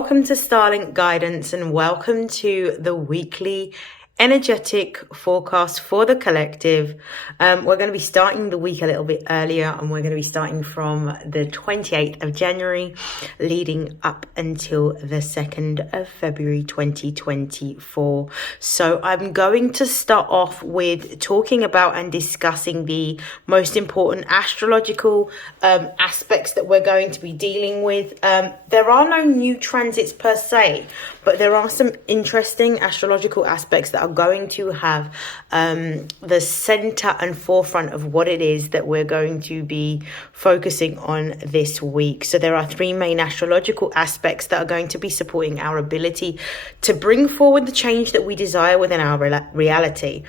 welcome to StarLink Guidance and welcome to the weekly energetic forecast for the collective. We're going to be starting the week a little bit earlier, and we're going to be starting from the 28th of January leading up until the 2nd of February 2024. So I'm going to start off with talking about and discussing the most important astrological aspects that we're going to be dealing with. There are no new transits per se, but there are some interesting astrological aspects that are going to have the center and forefront of what it is that we're going to be focusing on this week. So there are three main astrological aspects that are going to be supporting our ability to bring forward the change that we desire within our reality.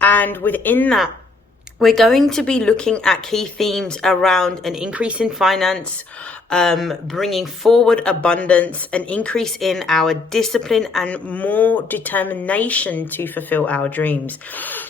And within that, we're going to be looking at key themes around an increase in finance, bringing forward abundance, an increase in our discipline, and more determination to fulfill our dreams.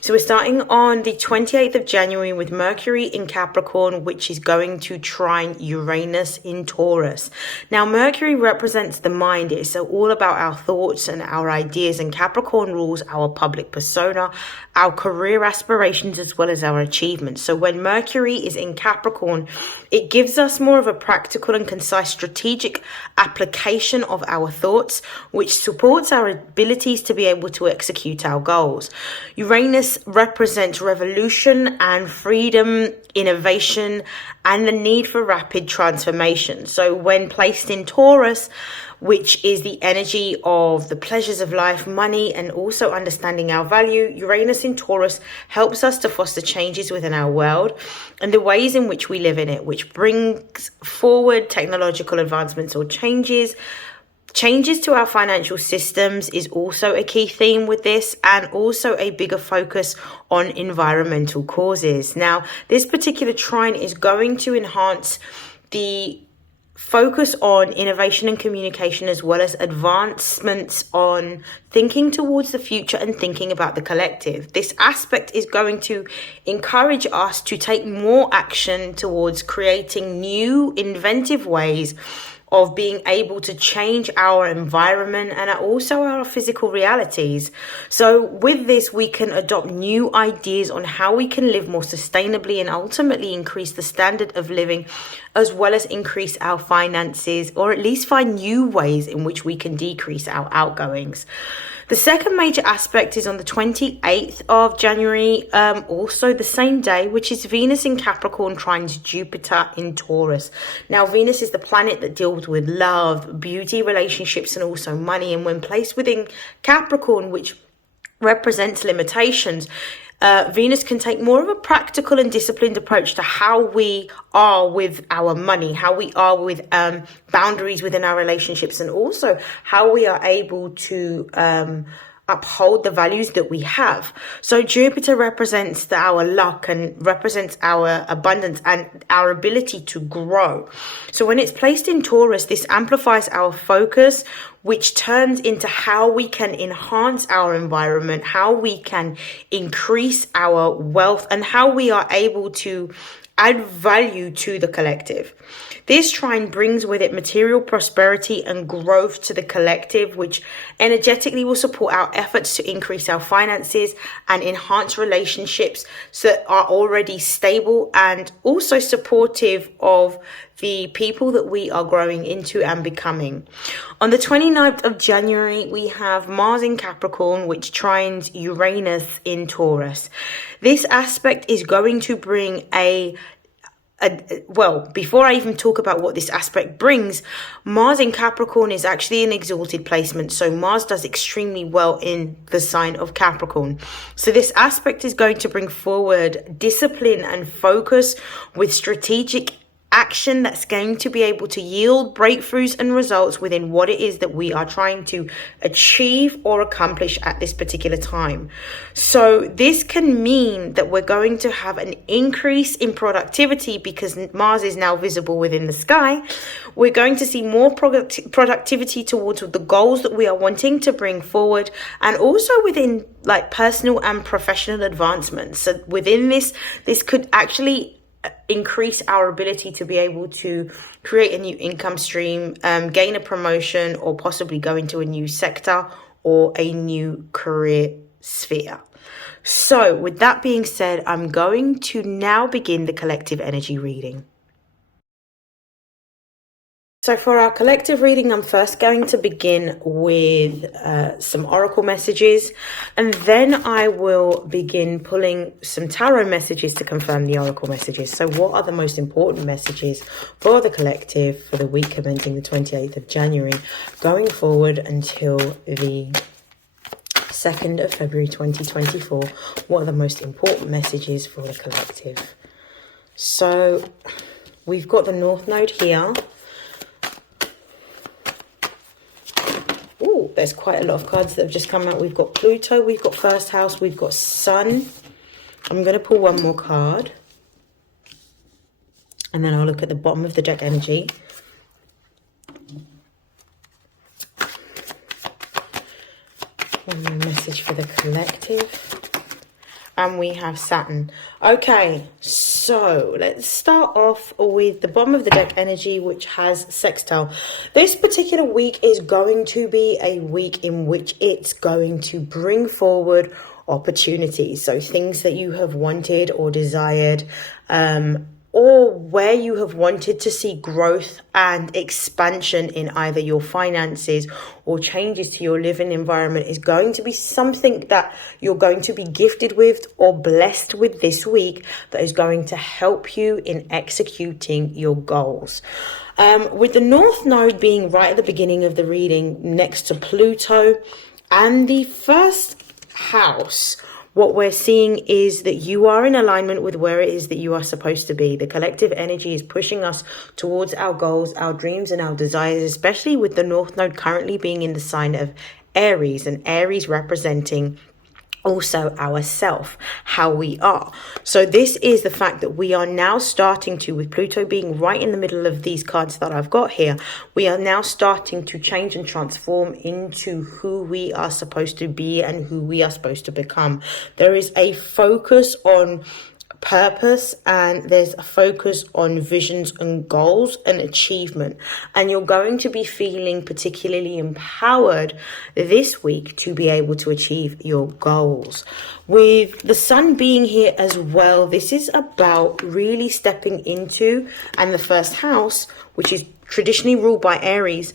So we're starting on the 28th of January with Mercury in Capricorn, which is going to trine Uranus in Taurus. Now, Mercury represents the mind. It's all about our thoughts and our ideas, and Capricorn rules our public persona, our career aspirations, as well as our achievements. So when Mercury is in Capricorn, it gives us more of a practical and concise strategic application of our thoughts, which supports our abilities to be able to execute our goals. Uranus represents revolution and freedom, innovation, and the need for rapid transformation. So when placed in Taurus, which is the energy of the pleasures of life, money, and also understanding our value, Uranus in Taurus helps us to foster changes within our world and the ways in which we live in it, which brings forward technological advancements or changes. Changes to our financial systems is also a key theme with this, and also a bigger focus on environmental causes. Now, this particular trine is going to enhance the focus on innovation and communication, as well as advancements on thinking towards the future and thinking about the collective. This aspect is going to encourage us to take more action towards creating new, inventive ways of being able to change our environment and also our physical realities. So with this, we can adopt new ideas on how we can live more sustainably and ultimately increase the standard of living, as well as increase our finances, or at least find new ways in which we can decrease our outgoings. The second major aspect is on the 28th of January, also the same day, which is Venus in Capricorn trines Jupiter in Taurus. Now, Venus is the planet that deals with love, beauty, relationships, and also money. And when placed within Capricorn, which represents limitations, Venus can take more of a practical and disciplined approach to how we are with our money, how we are with boundaries within our relationships, and also how we are able to uphold the values that we have. So Jupiter represents our luck and represents our abundance and our ability to grow. So when it's placed in Taurus, this amplifies our focus, which turns into how we can enhance our environment, how we can increase our wealth, and how we are able to add value to the collective. This trine brings with it material prosperity and growth to the collective, which energetically will support our efforts to increase our finances and enhance relationships that are already stable, and also supportive of the people that we are growing into and becoming. On the 29th of January, we have Mars in Capricorn, which trines Uranus in Taurus. This aspect is going to bring well, before I even talk about what this aspect brings, Mars in Capricorn is actually an exalted placement. So Mars does extremely well in the sign of Capricorn. So this aspect is going to bring forward discipline and focus with strategic action that's going to be able to yield breakthroughs and results within what it is that we are trying to achieve or accomplish at this particular time. So this can mean that we're going to have an increase in productivity because Mars is now visible within the sky. We're going to see more productivity towards the goals that we are wanting to bring forward, and also within like personal and professional advancements. So within this could actually increase our ability to be able to create a new income stream, gain a promotion, or possibly go into a new sector or a new career sphere. So with that being said, I'm going to now begin the collective energy reading. So for our collective reading, I'm first going to begin with some oracle messages, and then I will begin pulling some tarot messages to confirm the oracle messages. So what are the most important messages for the collective for the week commencing the 28th of January, going forward until the 2nd of February 2024? What are the most important messages for the collective? So we've got the North Node here. Oh, there's quite a lot of cards that have just come out. We've got Pluto, we've got first house, we've got Sun. I'm going to pull one more card. And then I'll look at the bottom of the deck energy. One more message for the collective. And we have Saturn. Okay, so let's start off with the bottom of the deck energy, which has sextile. This particular week is going to be a week in which it's going to bring forward opportunities. So things that you have wanted or desired, or where you have wanted to see growth and expansion in either your finances or changes to your living environment is going to be something that you're going to be gifted with or blessed with this week that is going to help you in executing your goals. With the North Node being right at the beginning of the reading next to Pluto and the first house, what we're seeing is that you are in alignment with where it is that you are supposed to be. The collective energy is pushing us towards our goals, our dreams, and our desires, especially with the North Node currently being in the sign of Aries, and Aries representing also ourself, how we are. So this is the fact that we are now starting to, with Pluto being right in the middle of these cards that I've got here, we are now starting to change and transform into who we are supposed to be and who we are supposed to become. There is a focus on purpose, and there's a focus on visions and goals and achievement, and you're going to be feeling particularly empowered this week to be able to achieve your goals. With the Sun being here as well, this is about really stepping into, and the first house, which is traditionally ruled by Aries,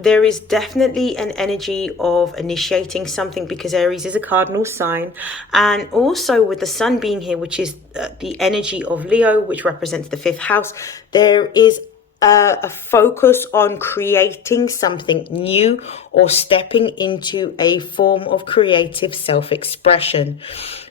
there is definitely an energy of initiating something because Aries is a cardinal sign. And also with the Sun being here, which is the energy of Leo, which represents the 5th house, there is a focus on creating something new or stepping into a form of creative self-expression.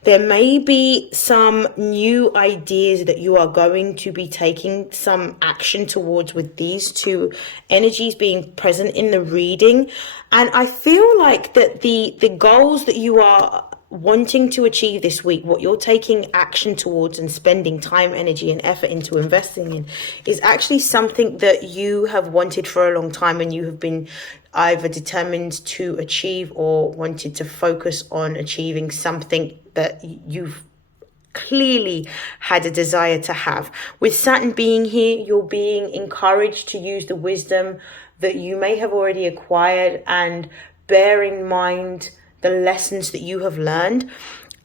There may be some new ideas that you are going to be taking some action towards with these two energies being present in the reading. And I feel like that the goals that you are wanting to achieve this week, what you're taking action towards and spending time, energy, and effort into investing in, is actually something that you have wanted for a long time, and you have been either determined to achieve or wanted to focus on achieving something that you've clearly had a desire to have. With Saturn being here, you're being encouraged to use the wisdom that you may have already acquired and bear in mind the lessons that you have learned.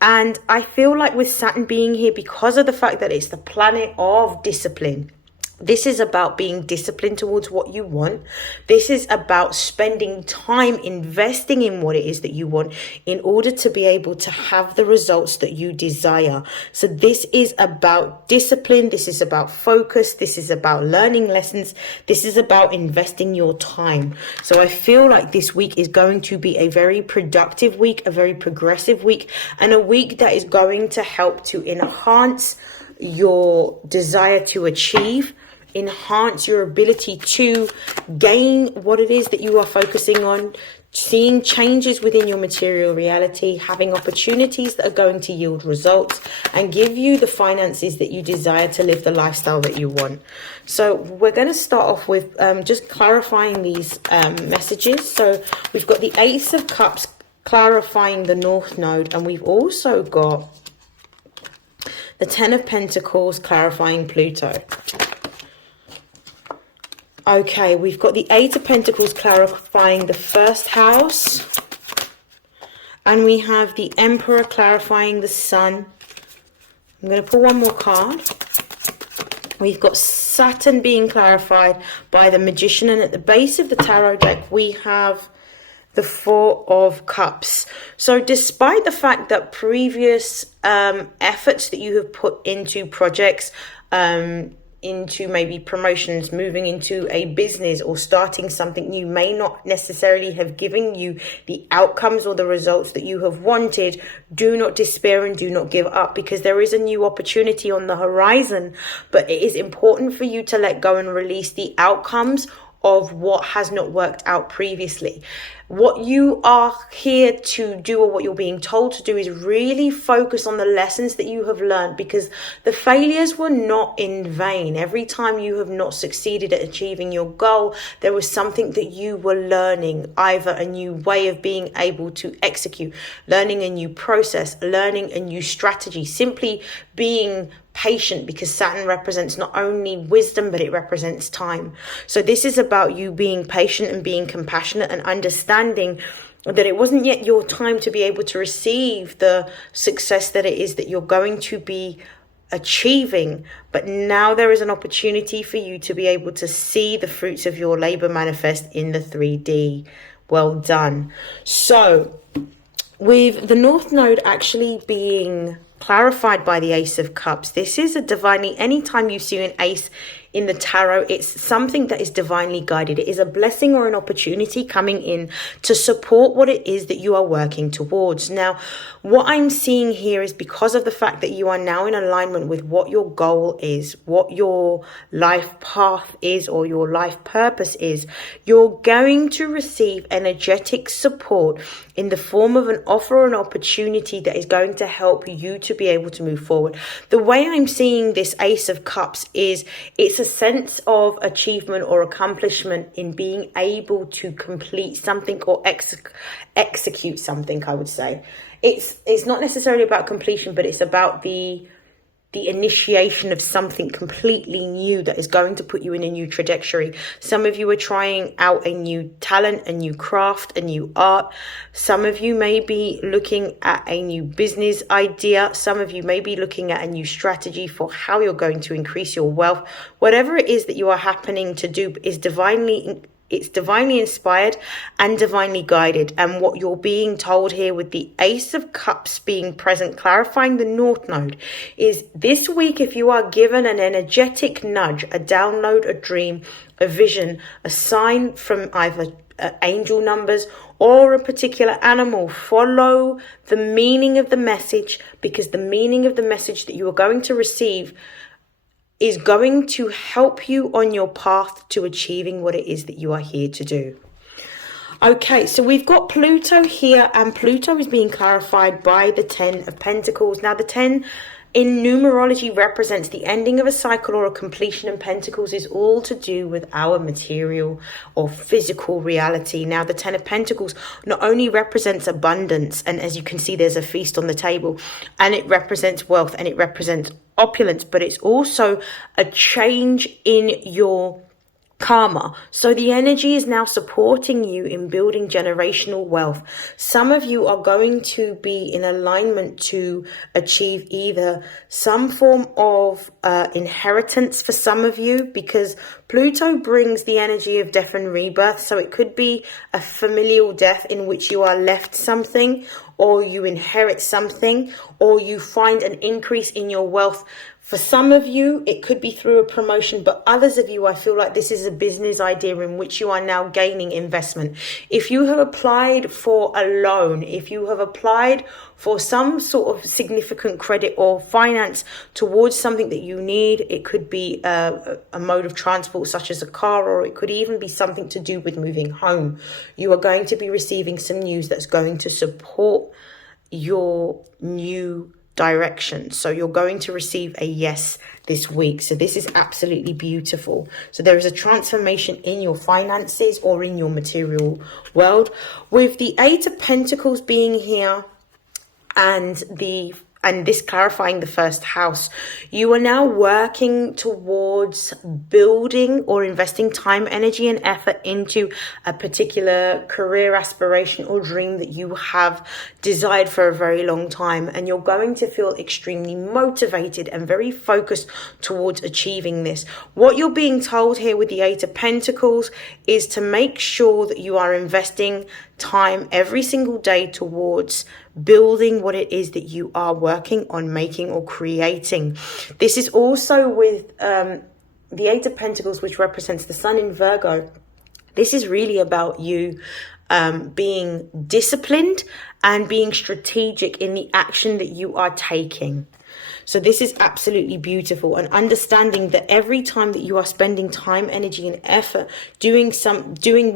And I feel like with Saturn being here, because of the fact that it's the planet of discipline, this is about being disciplined towards what you want. This is about spending time investing in what it is that you want in order to be able to have the results that you desire. So this is about discipline. This is about focus. This is about learning lessons. This is about investing your time. So I feel like this week is going to be a very productive week, a very progressive week, and a week that is going to help to enhance your desire to achieve, enhance your ability to gain what it is that you are focusing on, seeing changes within your material reality, having opportunities that are going to yield results and give you the finances that you desire to live the lifestyle that you want. So we're going to start off with just clarifying these messages. So we've got the Ace of Cups clarifying the North Node, and we've also got The Ten of Pentacles clarifying Pluto. Okay, we've got the Eight of Pentacles clarifying the first house. And we have the Emperor clarifying the Sun. I'm going to pull one more card. We've got Saturn being clarified by the Magician. And at the base of the tarot deck, we have the Four of Cups. So despite the fact that previous efforts that you have put into projects, into maybe promotions, moving into a business or starting something new may not necessarily have given you the outcomes or the results that you have wanted, do not despair and do not give up, because there is a new opportunity on the horizon. But it is important for you to let go and release the outcomes of what has not worked out previously. What you are here to do, or what you're being told to do, is really focus on the lessons that you have learned, because the failures were not in vain. Every time you have not succeeded at achieving your goal, there was something that you were learning, either a new way of being able to execute, learning a new process, learning a new strategy, simply being patient, because Saturn represents not only wisdom, but it represents time. So this is about you being patient and being compassionate and understanding that it wasn't yet your time to be able to receive the success that it is that you're going to be achieving. But now there is an opportunity for you to be able to see the fruits of your labor manifest in the 3D. Well done. So with the North Node actually being clarified by the Ace of Cups, this is a divinely, anytime you see an ace in the tarot, it's something that is divinely guided. It is a blessing or an opportunity coming in to support what it is that you are working towards. Now, what I'm seeing here is because of the fact that you are now in alignment with what your goal is, what your life path is, or your life purpose is, you're going to receive energetic support in the form of an offer or an opportunity that is going to help you to be able to move forward. The way I'm seeing this Ace of Cups is it's a sense of achievement or accomplishment in being able to complete something or execute something, I would say. It's not necessarily about completion, but it's about the initiation of something completely new that is going to put you in a new trajectory. Some of you are trying out a new talent, a new craft, a new art. Some of you may be looking at a new business idea. Some of you may be looking at a new strategy for how you're going to increase your wealth. Whatever it is that you are happening to do is it's divinely inspired and divinely guided. And what you're being told here with the Ace of Cups being present, clarifying the North Node, is this week, if you are given an energetic nudge, a download, a dream, a vision, a sign from either angel numbers or a particular animal, follow the meaning of the message, because the meaning of the message that you are going to receive is going to help you on your path to achieving what it is that you are here to do. Okay, so we've got Pluto here, and Pluto is being clarified by the 10 of Pentacles. Now, the 10 in numerology represents the ending of a cycle or a completion, and Pentacles is all to do with our material or physical reality. Now, the 10 of Pentacles not only represents abundance, and as you can see, there's a feast on the table, and it represents wealth and it represents opulence, but it's also a change in your karma. So the energy is now supporting you in building generational wealth. Some of you are going to be in alignment to achieve either some form of inheritance for some of you, because Pluto brings the energy of death and rebirth. So it could be a familial death in which you are left something, or you inherit something, or you find an increase in your wealth. For some of you, it could be through a promotion, but others of you, I feel like this is a business idea in which you are now gaining investment. If you have applied for a loan, if you have applied for some sort of significant credit or finance towards something that you need, it could be a mode of transport such as a car, or it could even be something to do with moving home. You are going to be receiving some news that's going to support your new direction. So you're going to receive a yes this week. So this is absolutely beautiful. So there is a transformation in your finances or in your material world. With the 8 of Pentacles being here and the and this clarifying the first house, you are now working towards building or investing time, energy, and effort into a particular career aspiration or dream that you have desired for a very long time. And you're going to feel extremely motivated and very focused towards achieving this. What you're being told here with the Eight of Pentacles is to make sure that you are investing time every single day towards building what it is that you are working on making or creating. This is also with the Eight of Pentacles, which represents the Sun in Virgo. This is really about you being disciplined and being strategic in the action that you are taking. So this is absolutely beautiful, and understanding that every time that you are spending time, energy, and effort doing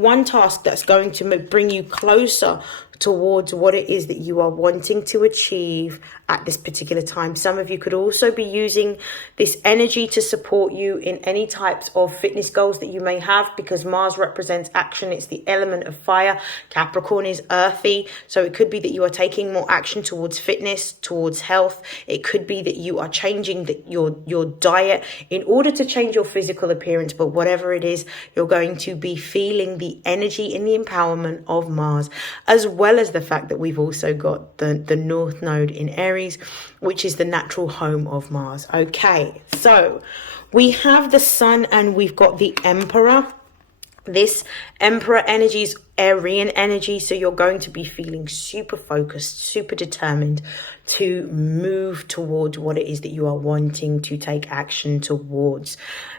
one task that's going to bring you closer towards what it is that you are wanting to achieve at this particular time. Some of you could also be using this energy to support you in any types of fitness goals that you may have, because Mars represents action. It's the element of fire. Capricorn is earthy. So it could be that you are taking more action towards fitness, towards health. It could be that you are changing your diet in order to change your physical appearance. But whatever it is, you're going to be feeling the energy and the empowerment of Mars, as well as the fact that we've also got the North Node in Aries, which is the natural home of Mars. Okay, so we have the Sun and we've got the Emperor. This Emperor energy is Aryan energy, so you're going to be feeling super focused, super determined to move towards what it is that you are wanting to take action towards.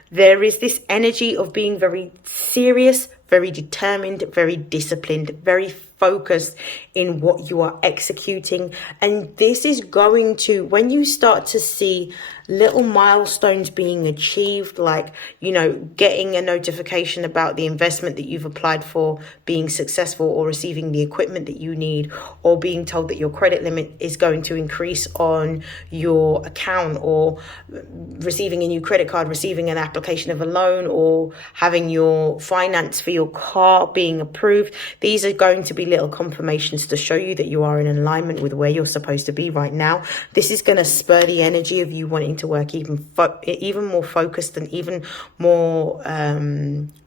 There is this energy of being very serious, very determined, very disciplined, very focused in what you are executing. And this is going to, when you start to see little milestones being achieved, like, you know, getting a notification about the investment that you've applied for being successful, or receiving the equipment that you need, or being told that your credit limit is going to increase on your account, or receiving a new credit card, receiving an application of a loan, or having your finance for your car being approved. These are going to be little confirmations to show you that you are in alignment with where you're supposed to be right now. This is going to spur the energy of you wanting to work even more focused and even more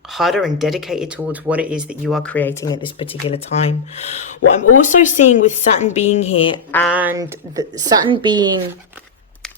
harder and dedicated towards what it is that you are creating at this particular time. What I'm also seeing with Saturn being here, and Saturn being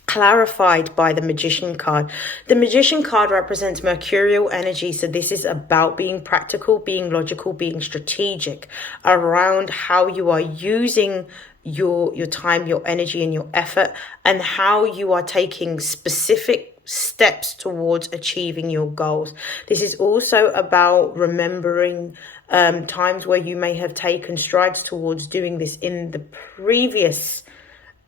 clarified by the Magician card. The Magician card represents Mercurial energy, so this is about being practical, being logical, being strategic around how you are using your time, your energy, and your effort, and how you are taking specific steps towards achieving your goals. This is also about remembering times where you may have taken strides towards doing this in the previous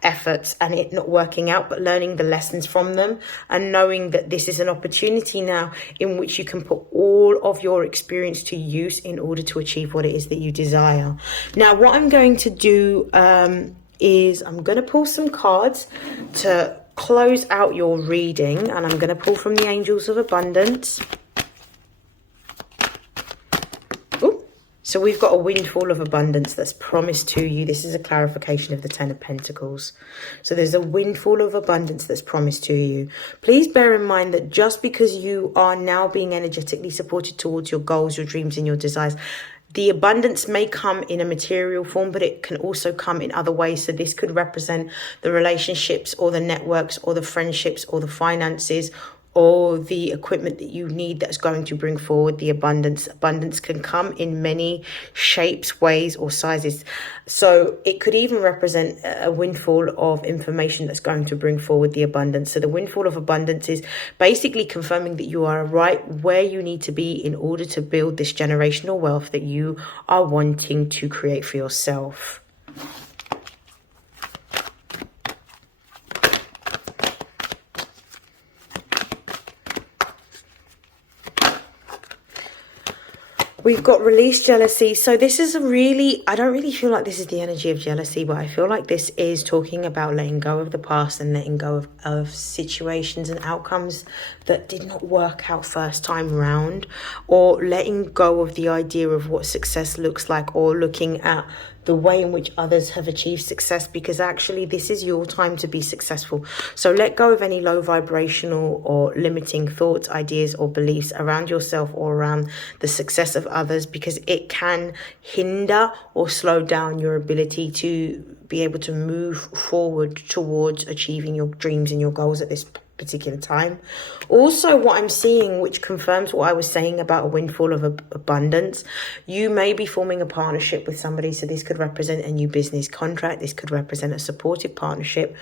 efforts and it not working out, but learning the lessons from them and knowing that this is an opportunity now in which you can put all of your experience to use in order to achieve what it is that you desire. Now, what I'm going to do is I'm going to pull some cards to close out your reading, and I'm going to pull from the Angels of Abundance. So we've got a windfall of abundance that's promised to you. This is a clarification of the Ten of Pentacles. So there's a windfall of abundance that's promised to you. Please bear in mind that just because you are now being energetically supported towards your goals, your dreams, and your desires, the abundance may come in a material form, but it can also come in other ways. So this could represent the relationships or the networks or the friendships or the finances or the equipment that you need that's going to bring forward the abundance. Abundance can come in many shapes, ways, or sizes. So it could even represent a windfall of information that's going to bring forward the abundance. So the windfall of abundance is basically confirming that you are right where you need to be in order to build this generational wealth that you are wanting to create for yourself. We've got release jealousy. So this is I don't really feel like this is the energy of jealousy, but I feel like this is talking about letting go of the past and letting go of situations and outcomes that did not work out first time round, or letting go of the idea of what success looks like, or looking at the way in which others have achieved success, because actually this is your time to be successful. So let go of any low vibrational or limiting thoughts, ideas, or beliefs around yourself or around the success of others, because it can hinder or slow down your ability to be able to move forward towards achieving your dreams and your goals at this particular time. Also, what I'm seeing, which confirms what I was saying about a windfall of abundance, you may be forming a partnership with somebody. So this could represent a new business contract. This could represent a supportive partnership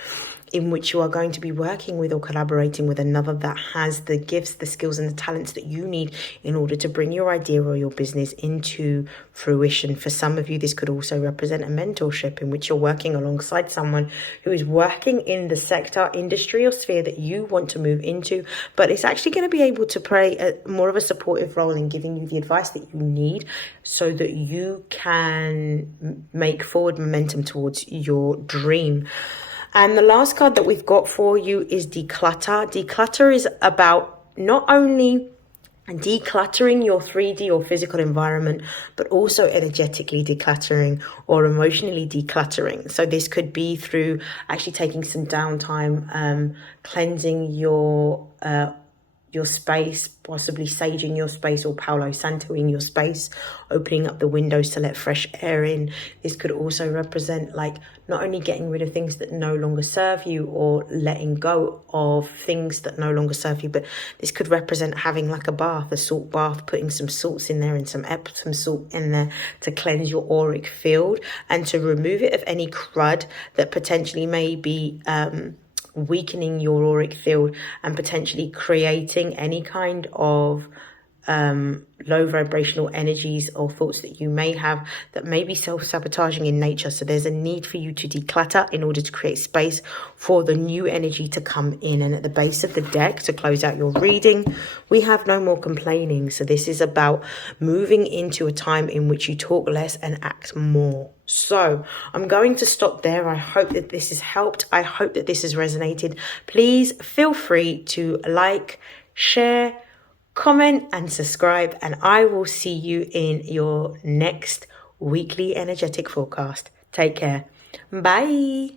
in which you are going to be working with or collaborating with another that has the gifts, the skills, and the talents that you need in order to bring your idea or your business into fruition. For some of you, this could also represent a mentorship in which you're working alongside someone who is working in the sector, industry, or sphere that you want to move into, but it's actually going to be able to play more of a supportive role in giving you the advice that you need so that you can make forward momentum towards your dream. And the last card that we've got for you is declutter. Declutter is about not only decluttering your 3D or physical environment, but also energetically decluttering or emotionally decluttering. So this could be through actually taking some downtime, cleansing your space, possibly saging your space or Palo Santoing your space, opening up the windows to let fresh air in. This could also represent like not only getting rid of things that no longer serve you or letting go of things that no longer serve you, but this could represent having like a bath, a salt bath, putting some salts in there and some Epsom salt in there to cleanse your auric field and to remove it of any crud that potentially may be weakening your auric field and potentially creating any kind of low vibrational energies or thoughts that you may have that may be self-sabotaging in nature. So there's a need for you to declutter in order to create space for the new energy to come in. And at the base of the deck, to close out your reading, we have no more complaining. So this is about moving into a time in which you talk less and act more. So I'm going to stop there. I hope that this has helped. I hope that this has resonated. Please feel free to like, share, comment, and subscribe. And I will see you in your next weekly energetic forecast. Take care. Bye.